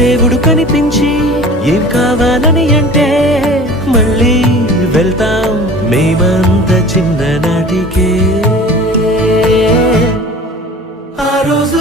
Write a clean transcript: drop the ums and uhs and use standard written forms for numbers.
దేవుడు కనిపించి ఏం కావాలని అంటే మళ్ళీ వెళ్తాం మేమంత చిన్ననాటికే. ఆ రోజు